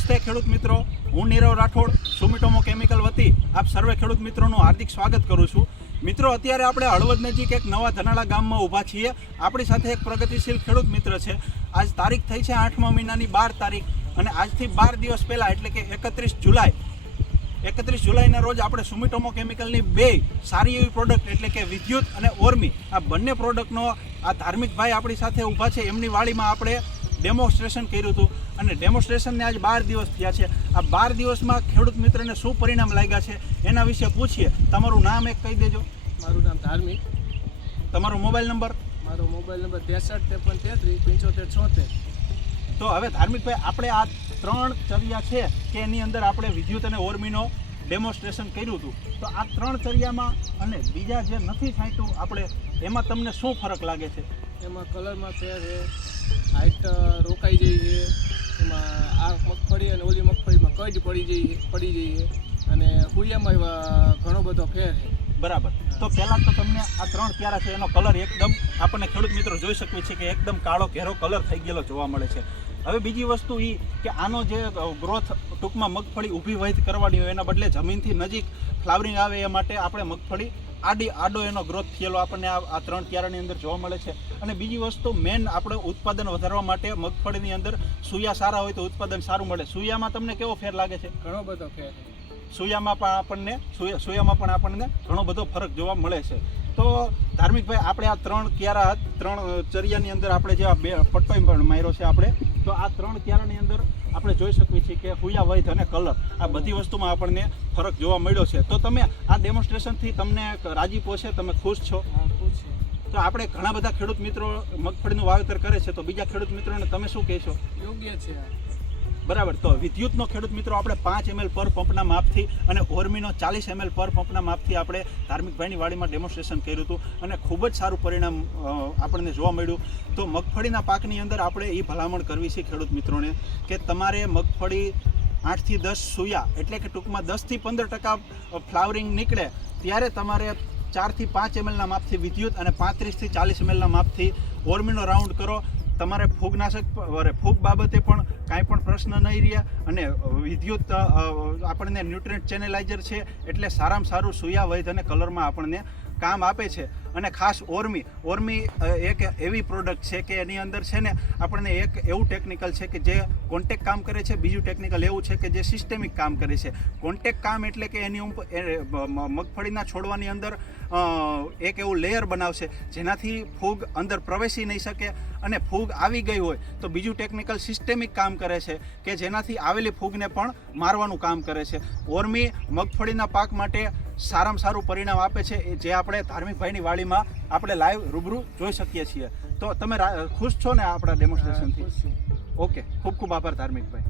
નમસ્તે ખેડૂત મિત્રો, હું નીરવ રાઠોડ સુમિટોમો કેમિકલ વતી આપ સર્વે ખેડૂત મિત્રોનું હાર્દિક સ્વાગત કરું છું. મિત્રો, અત્યારે આપણે હળવદ નજીક એક નવા ધનાળા ગામમાં ઊભા છીએ. આપણી સાથે એક પ્રગતિશીલ ખેડૂત મિત્ર છે. આજ તારીખ થઈ છે 8મા મહિનાની 12 તારીખ અને આજથી 12 દિવસ પહેલાં એટલે કે 31 જુલાઈના રોજ આપણે સુમિટોમો કેમિકલની બે સારી એવી પ્રોડક્ટ એટલે કે વિદ્યુત અને ઓર્મી આ બંને પ્રોડક્ટનો આ ધાર્મિક ભાઈ આપણી સાથે ઊભા છે. એમની વાડીમાં આપણે ડેમોન્સ્ટ્રેશન કર્યું હતું અને ડેમોન્સ્ટ્રેશનને આજ 12 દિવસ થયા છે. આ 12 દિવસમાં ખેડૂત મિત્રને શું પરિણામ લાગ્યા છે એના વિશે પૂછીએ. તમારું નામ એક કહી દેજો. મારું નામ ધાર્મિક. તમારો મોબાઈલ નંબર? મારો મોબાઈલ નંબર 63 53 33 75 તો હવે ધાર્મિકભાઈ, આપણે આ 3 ચર્યા છે કે એની અંદર આપણે વિદ્યુત અને ઓર્મીનો ડેમોન્સ્ટ્રેશન કર્યું હતું. તો આ 3 ચર્યામાં અને બીજા જે નથી છાંટ્યું આપણે એમાં તમને શું ફરક લાગે છે? એમાં કલરમાં ફેર છે, હાઈટ રોકાઈ જઈ છે, એમાં આ મગફળી અને ઓલી મગફળીમાં કડ પડી જઈ છે અને હુયામાં ઘણો બધો ફેર છે. બરાબર. તો પહેલાં તો તમને આ 3 ક્યારા છે એનો કલર એકદમ આપણને ખેડૂત મિત્રો જોઈ શકીએ છીએ કે એકદમ કાળો ઘેરો કલર થઈ ગયેલો જોવા મળે છે. હવે બીજી વસ્તુ એ કે આનો જે ગ્રોથ ટૂંકમાં મગફળી ઊભી વહિત કરવાની હોય એના બદલે જમીનથી નજીક ફ્લાવરિંગ આવે એ માટે આપણે મગફળી આડો એનો ગ્રોથ થયેલો આપણને આ 3 ક્યારાની અંદર જોવા મળે છે. અને બીજી વસ્તુ મેન આપણે ઉત્પાદન વધારવા માટે મગફળીની અંદર સૂયા સારા હોય તો ઉત્પાદન સારું મળે. સૂયામાં તમને કેવો ફેર લાગે છે? ઘણો બધો ફેર છે. સૂયામાં પણ આપણને ઘણો બધો ફરક જોવા મળે છે. તો ધાર્મિકભાઈ, આપણે આ 3 ક્યારા 3 ચરિયાની અંદર આપણે જે આ બે પટ્ટો પણ માર્યો છે આપણે, તો આ 3 ક્યારાની અંદર આપણે જોઈ શકીએ છીએ કે હુયા વૈધ અને કલર આ બધી વસ્તુમાં આપણને ફરક જોવા મળ્યો છે. તો તમે આ ડેમોન્સ્ટ્રેશનથી તમને રાજીપો છે? તમે ખુશ છો? ખુશ છે. તો આપણે ઘણા બધા ખેડૂત મિત્રો મગફળીનું વાવેતર કરે છે, તો બીજા ખેડૂત મિત્રોને તમે શું કહેશો? યોગ્ય છે. બરાબર. તો વિદ્યુતનો ખેડૂત મિત્રો આપણે 5 ml પર પંપના માપથી અને ઓર્મીનો 40 ml પર પંપના માપથી આપણે ધાર્મિકભાઈની વાડીમાં ડેમોન્સ્ટ્રેશન કર્યું હતું અને ખૂબ જ સારું પરિણામ આપણને જોવા મળ્યું. તો મગફળીના પાકની અંદર આપણે એ ભલામણ કરવી છે ખેડૂત મિત્રોને કે તમારે મગફળી 8 થી 10 સૂયા એટલે કે ટૂંકમાં 10 થી 15% ફ્લાવરિંગ નીકળે ત્યારે તમારે 4 થી 5 mlના માપથી વિદ્યુત અને 35 થી 40 mlના માપથી ઓર્મીનો રાઉન્ડ કરો. તમારે ફૂગ બાબતે પણ કાંઈ પણ પ્રશ્ન નહીં રહ્યા અને વિદ્યુત આપણને ન્યુટ્રિયન્ટ ચેનલાઇઝર છે એટલે સારામાં સારું સૂયા વૈધ અને કલરમાં આપણને કામ આપે છે. અને ખાસ ઓર્મી એક એવી પ્રોડક્ટ છે કે એની અંદર છે ને આપણને એક એવું ટેકનિકલ છે કે જે કોન્ટેક્ટ કામ કરે છે, બીજું ટેકનિકલ એવું છે કે જે સિસ્ટેમિક કામ કરે છે. કોન્ટેક્ટ કામ એટલે કે એની મગફળીના છોડવાની અંદર એક એવું લેયર બનાવશે જેનાથી ફૂગ અંદર પ્રવેશી નહીં શકે અને ફૂગ આવી ગઈ હોય તો બીજું ટેકનિકલ સિસ્ટેમિક કામ કરે છે કે જેનાથી આવેલી ફૂગને પણ મારવાનું કામ કરે છે. ઓર્મી મગફળીના પાક માટે સારામાં સારું પરિણામ આપે છે, જે આપણે ધાર્મિકભાઈની વાડીમાં આપણે લાઈવ રૂબરૂ જોઈ શકીએ છીએ. તો તમે ખુશ છો ને આપણા ડેમોન્સ્ટ્રેશનથી? ઓકે, ખૂબ ખૂબ આભાર ધાર્મિકભાઈ.